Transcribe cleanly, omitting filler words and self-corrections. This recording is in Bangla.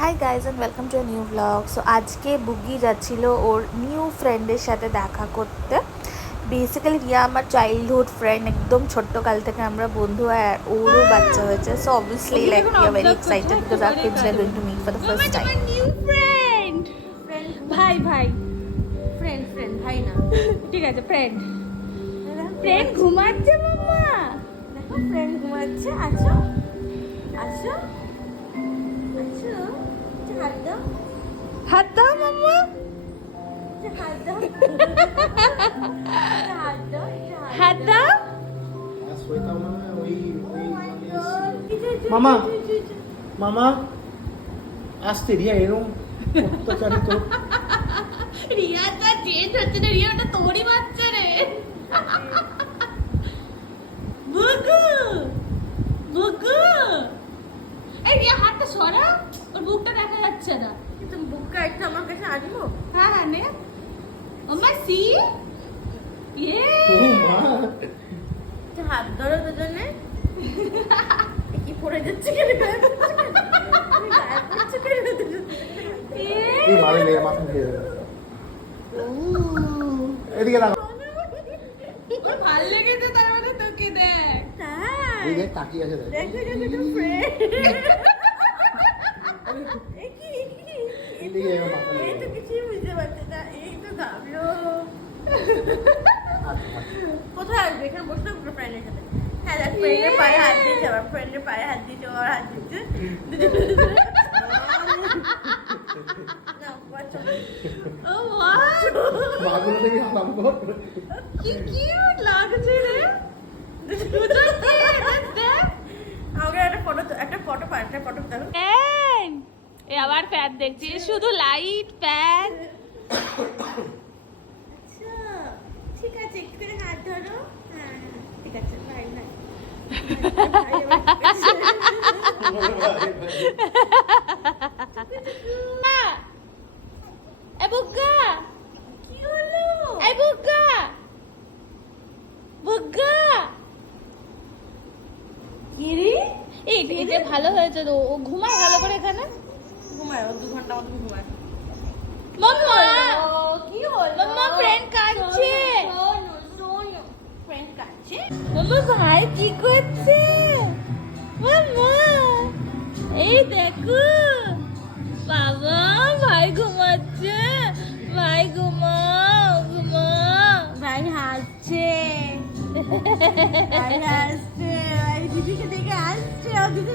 Hi guys and welcome to new blog. So আজকে বুগি যাচ্ছিল ওর নিউ ফ্রেন্ডের সাথে দেখা করতে। বেসিক্যালি রিয়া আমার চাইল্ডহুড ফ্রেন্ড, একদম ছোট্টকাল থেকে আমরা বন্ধু, আর ওরও বাচ্চা হয়েছে। So obviously like we are very excited because our kids are going to meet for the first time. New friend ভাই ভাই ফ্রেন্ড ভাই না, ঠিক আছে ফ্রেন্ড ঘুমাচ্ছে মাম্মা। দেখো ফ্রেন্ড ঘুমাচ্ছে। আছো আছো আছো, হাত দাও, হাত দাও মাম্মা, হাত দাও, হাত দাও, হাত দাও। মামা মামা আসতে রিয়া এরকম অত্যাচারিত রিয়াটা চেঞ্জ হচ্ছে না, রিয়াটা তোরই বাচ্চা রে। বুগু বুগু, এই রিয়া হাতটা সরা, ওর বুকটা দেখা যাচ্ছে না। তুমি বুকটা একটু আমার কাছে আসবো। হ্যাঁ হ্যাঁ নে ওমা সি ইয়ে ও মা হাত ধরো দুজনে। কি পড়ে যাচ্ছে কেন, গায়ে পড়ছে কেন? তুমি গায়ে পড়ছে কেন দুজনে? এই ভালো লেগে মাথা খেয়ে এদিকে লাগা ওর ভাল লেগেছে, তার মানে তোকে দেখ। তাই? এই দেখ তাকিয়ে আছে দেখ দেখো দেখো ফ্রেন্ড। এদিকে এরকম মাথা এই তো লেগে কিছুই বুঝতে পারছে না, এই তো ভাবলো। আচ্ছা কোথায় আসবে? এখানে বসে থাকবো ফ্রেন্ডের সাথে। হ্যাঁ দেখ, ফ্রেন্ডের পায়ে হাত দিয়েছে, আবার ফ্রেন্ডের পায়ে হাত দিয়েছে, ওর হাত দিচ্ছে। না, বাচ্চা। ও ওয়াও, মাগুলো থেকে আলাম কর কি কিউট লাগছে রে। দুজন কি দেখ। আমাকে একটা ফটো দেখো। ফ্যান, এ আবার ফ্যান দেখছি, শুধু লাইট ফ্যান। আচ্ছা ঠিক আছে, একটু করে হাত ধরো। হ্যাঁ হ্যাঁ, ঠিক আছে, ভাই ভাই। এ বুগ্গা, কি হলো? এই বুগ্গা বুগ্গা, কি রে? এটা ভালো হয়েছে তো, ও ঘুমায় ভালো করে এখানে। ঘুমায়, ও 2 ঘন্টা মতো ঘুমায়। মাম্মা কি হলো? মাম্মা ফ্রেন্ড কাঁদছে। শোনো, ফ্রেন্ড কাছে। মাম্মা ভাই কি করছে? মাম্মা এই দেখো, বাবা ভাই ঘুমাচ্ছে, ভাই ঘুমাও ঘুমাও। ভাই হাসছে, ভাই হাসছে, ভাই দিদিকে দেখে হাসছে, আর দিদি